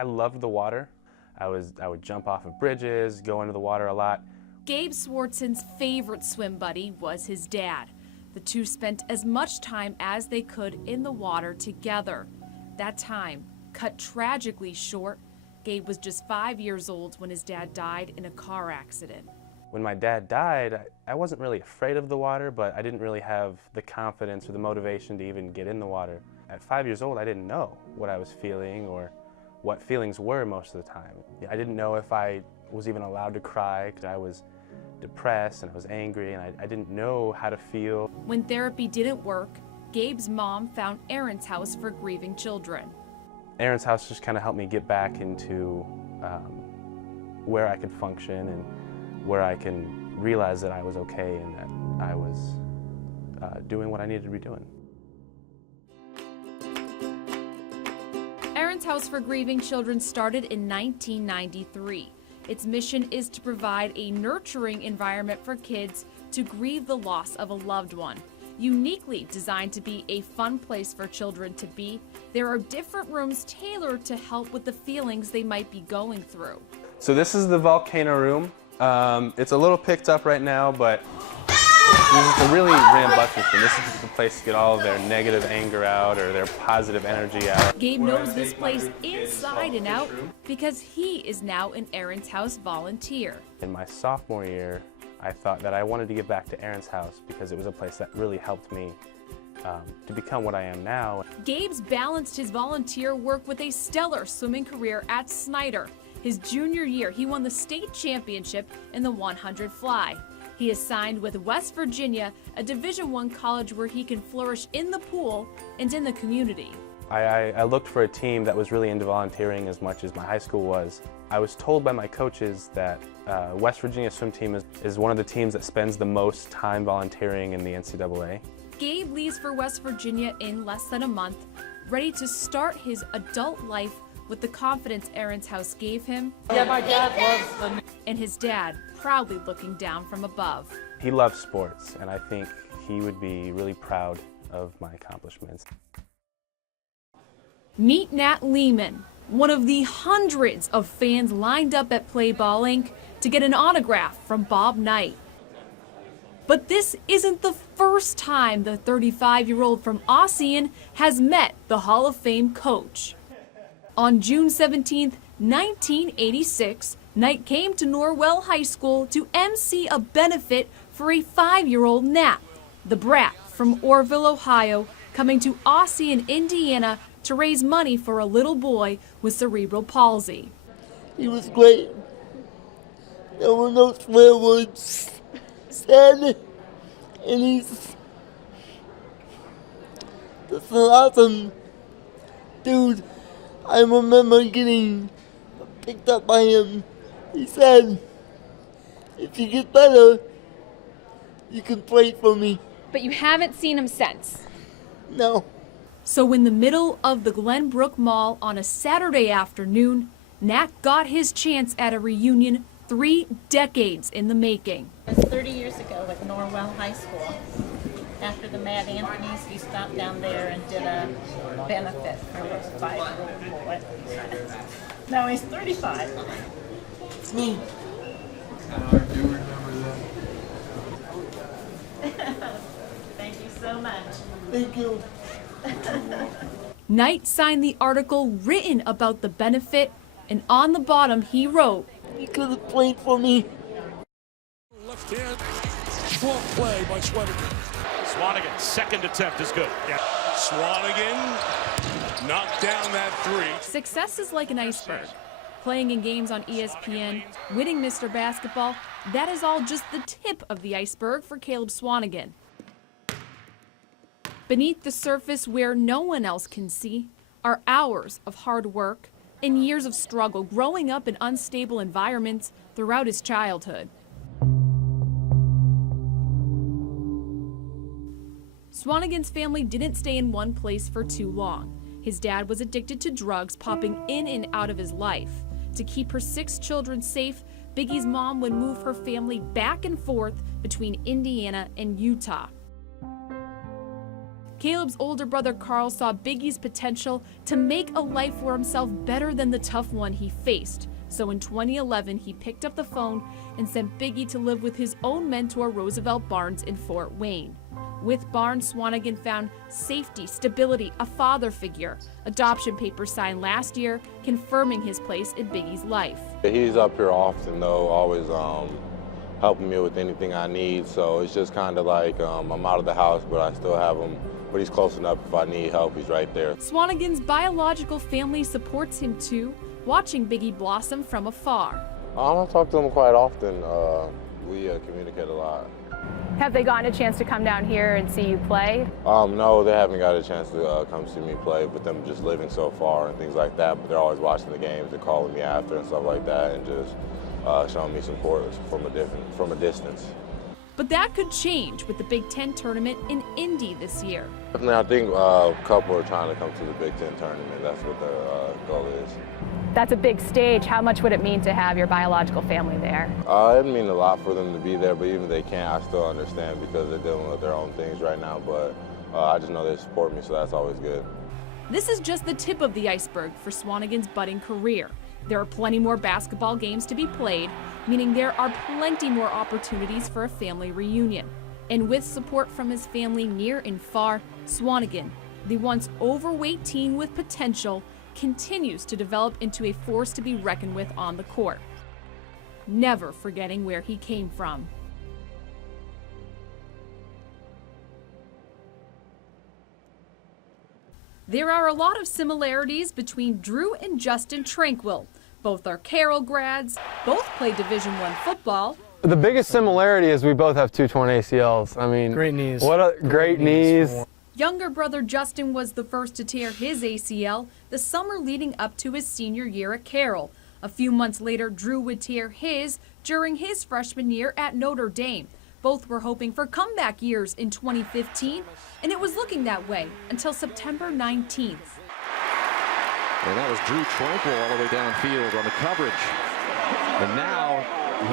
I loved the water. I would jump off of bridges, go into the water a lot. Gabe Swartzen's favorite swim buddy was his dad. The two spent as much time as they could in the water together. That time cut tragically short. Gabe was just 5 years old when his dad died in a car accident. When my dad died, I wasn't really afraid of the water, but I didn't really have the confidence or the motivation to even get in the water. At 5 years old, I didn't know what I was feeling or what feelings were most of the time. I didn't know if I was even allowed to cry, because I was depressed and I was angry and I didn't know how to feel. When therapy didn't work, Gabe's mom found Aaron's House for grieving children. Aaron's House just kind of helped me get back into where I could function and where I can realize that I was okay and that I was doing what I needed to be doing. Aaron's House for Grieving Children started in 1993. Its mission is to provide a nurturing environment for kids to grieve the loss of a loved one. Uniquely designed to be a fun place for children to be, there are different rooms tailored to help with the feelings they might be going through. So this is the volcano room. It's a little picked up right now, but this is a really rambunctious room. This is the place to get all of their negative anger out or their positive energy out. Gabe knows this place inside and out because he is now an Aaron's House volunteer. In my sophomore year, I thought that I wanted to get back to Aaron's House because it was a place that really helped me to become what I am now. Gabe's balanced his volunteer work with a stellar swimming career at Snyder. His junior year, he won the state championship in the 100 fly. He is signed with West Virginia, a Division I college where he can flourish in the pool and in the community. I looked for a team that was really into volunteering as much as my high school was. I was told by my coaches that West Virginia swim team is one of the teams that spends the most time volunteering in the NCAA. Gabe leaves for West Virginia in less than a month, ready to start his adult life with the confidence Aaron's House gave him. Yeah, my dad loves the... And his dad proudly looking down from above. He loves sports, and I think he would be really proud of my accomplishments. Meet Nat Lehman, one of the hundreds of fans lined up at Play Ball Inc. to get an autograph from Bob Knight. But this isn't the first time the 35-year-old from Ossian has met the Hall of Fame coach. On June 17, 1986, Knight came to Norwell High School to MC a benefit for a 5-year-old Nat, the brat from Orville, Ohio, coming to Ossian, Indiana to raise money for a little boy with cerebral palsy. He was great. There were no swear words said, and he's just an awesome dude. I remember getting picked up by him. He said, if you get better, you can pray for me. But you haven't seen him since? No. So in the middle of the Glenbrook Mall on a Saturday afternoon, Nat got his chance at a reunion 3 decades in the making. It was 30 years ago at Norwell High School. After the Mad Anthony's, we stopped down there and did a benefit for a 5-year-old boy. Now he's 35. It's me. I do remember that. Thank you so much. Thank you. Knight signed the article written about the benefit, and on the bottom he wrote, You could have prayed for me. Left hand, strong play by Swanigan. Swanigan, second attempt is good. Yeah. Swanigan knocked down that three. success is like an iceberg. Playing in games on ESPN, winning Mr. Basketball, that is all just the tip of the iceberg for Caleb Swanigan. Beneath the surface, where no one else can see, are hours of hard work and years of struggle growing up in unstable environments throughout his childhood. Swanigan's family didn't stay in one place for too long. His dad was addicted to drugs, popping in and out of his life. To keep her 6 children safe, Biggie's mom would move her family back and forth between Indiana and Utah. Caleb's older brother Carl saw Biggie's potential to make a life for himself better than the tough one he faced. So in 2011, he picked up the phone and sent Biggie to live with his own mentor, Roosevelt Barnes, in Fort Wayne. With Barnes, Swanigan found safety, stability, a father figure. Adoption papers signed last year, confirming his place in Biggie's life. He's up here often, though, always helping me with anything I need. So it's just kind of like I'm out of the house, but I still have him. But he's close enough. If I need help, he's right there. Swanigan's biological family supports him too, watching Biggie blossom from afar. I talk to him quite often. We communicate a lot. Have they gotten a chance to come down here and see you play? No, they haven't got a chance to come see me play, but them just living so far and things like that. But they're always watching the games and calling me after and stuff like that, and just showing me support from a distance. But that could change with the Big Ten tournament in Indy this year. Definitely, I think a couple are trying to come to the Big Ten tournament. That's what their goal is. That's a big stage. How much would it mean to have your biological family there? It'd mean a lot for them to be there, but even if they can't, I still understand because they're dealing with their own things right now. But I just know they support me, so that's always good. This is just the tip of the iceberg for Swanigan's budding career. There are plenty more basketball games to be played, meaning there are plenty more opportunities for a family reunion. And with support from his family near and far, Swanigan, the once overweight teen with potential, continues to develop into a force to be reckoned with on the court, never forgetting where he came from. There are a lot of similarities between Drue and Justin Tranquill. Both are Carroll grads, both play Division I football. The biggest similarity is we both have two torn ACLs. I mean, great knees. What a great knees. Younger brother Justin was the first to tear his ACL the summer leading up to his senior year at Carroll. A few months later, Drue would tear his during his freshman year at Notre Dame. Both were hoping for comeback years in 2015, and it was looking that way until September 19th. And that was Drue Tranquill all the way downfield on the coverage. And now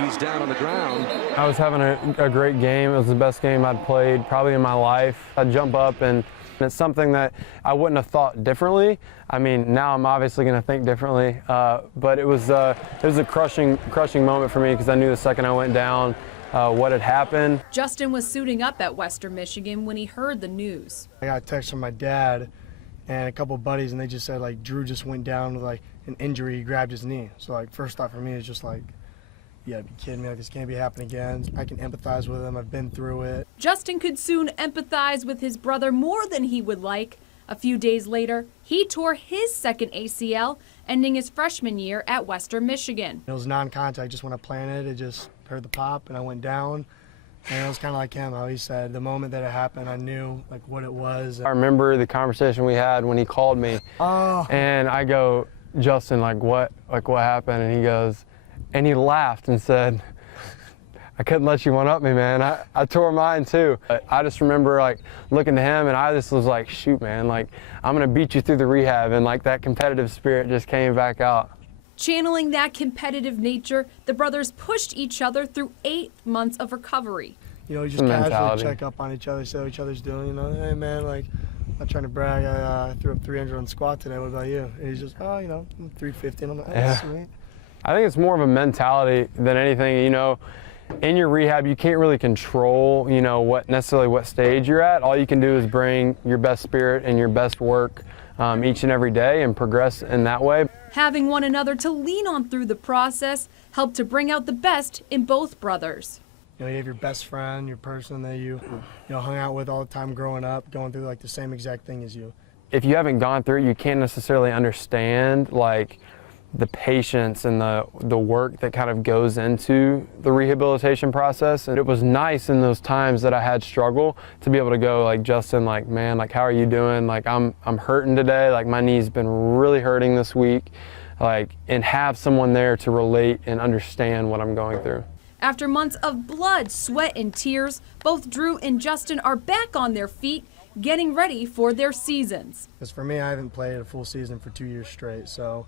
he's down on the ground. I was having a great game. It was the best game I'd played probably in my life. I'd jump up, and it's something that I wouldn't have thought differently. I mean, now I'm obviously going to think differently, but it was a crushing moment for me because I knew the second I went down what had happened. Justin was suiting up at Western Michigan when he heard the news. I got a text from my dad and a couple of buddies, and they just said, like, Drue just went down with, like, an injury. He grabbed his knee. So, like, first thought for me is just, like, you gotta be kidding me. Like, this can't be happening again. I can empathize with him. I've been through it. Justin could soon empathize with his brother more than he would like. A few days later, he tore his second ACL, ending his freshman year at Western Michigan. It was non-contact. Just when I planted, it just heard the pop, and I went down. And it was kind of like him, how he said, the moment that it happened, I knew like what it was. I remember the conversation we had when he called me, and I go, Justin, like what happened? And he goes, and he laughed and said, I couldn't let you one up me, man. I tore mine too. But I just remember like looking to him, and I just was like, shoot, man, like I'm gonna beat you through the rehab, and like that competitive spirit just came back out. Channeling that competitive nature, the brothers pushed each other through 8 months of recovery. You know, you just casually check up on each other, see how each other's doing. You know, hey man, like, I'm not trying to brag. I threw up 300 on squat today. What about you? And he's just, oh, you know, 350. And I'm like, oh, yeah. Sweet. I think it's more of a mentality than anything. You know, in your rehab, you can't really control, you know, what stage you're at. All you can do is bring your best spirit and your best work each and every day and progress in that way. Having one another to lean on through the process helped to bring out the best in both brothers. You know, you have your best friend, your person that you hung out with all the time growing up, going through like the same exact thing as you. If you haven't gone through it, you can't necessarily understand like the patience and the work that kind of goes into the rehabilitation process. And it was nice in those times that I had struggle to be able to go like, Justin, like, man, like, how are you doing? Like, I'm hurting today. Like, my knee's been really hurting this week. Like, and have someone there to relate and understand what I'm going through. After months of blood, sweat, and tears, both Drue and Justin are back on their feet, getting ready for their seasons. Because for me, I haven't played a full season for 2 years straight, so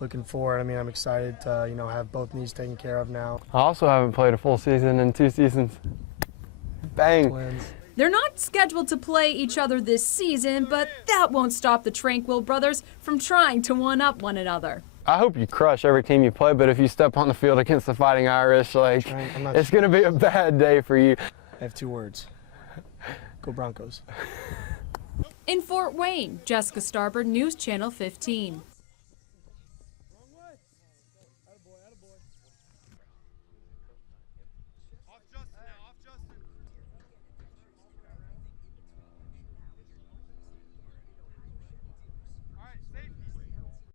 looking forward. I mean, I'm excited to, have both knees taken care of now. I also haven't played a full season in 2 seasons. Bang. Twins. They're not scheduled to play each other this season, but that won't stop the Tranquill brothers from trying to one-up one another. I hope you crush every team you play, but if you step on the field against the Fighting Irish, like, it's going to be a bad day for you. I have 2 words. Go Broncos. In Fort Wayne, Jessica Starbard, News Channel 15.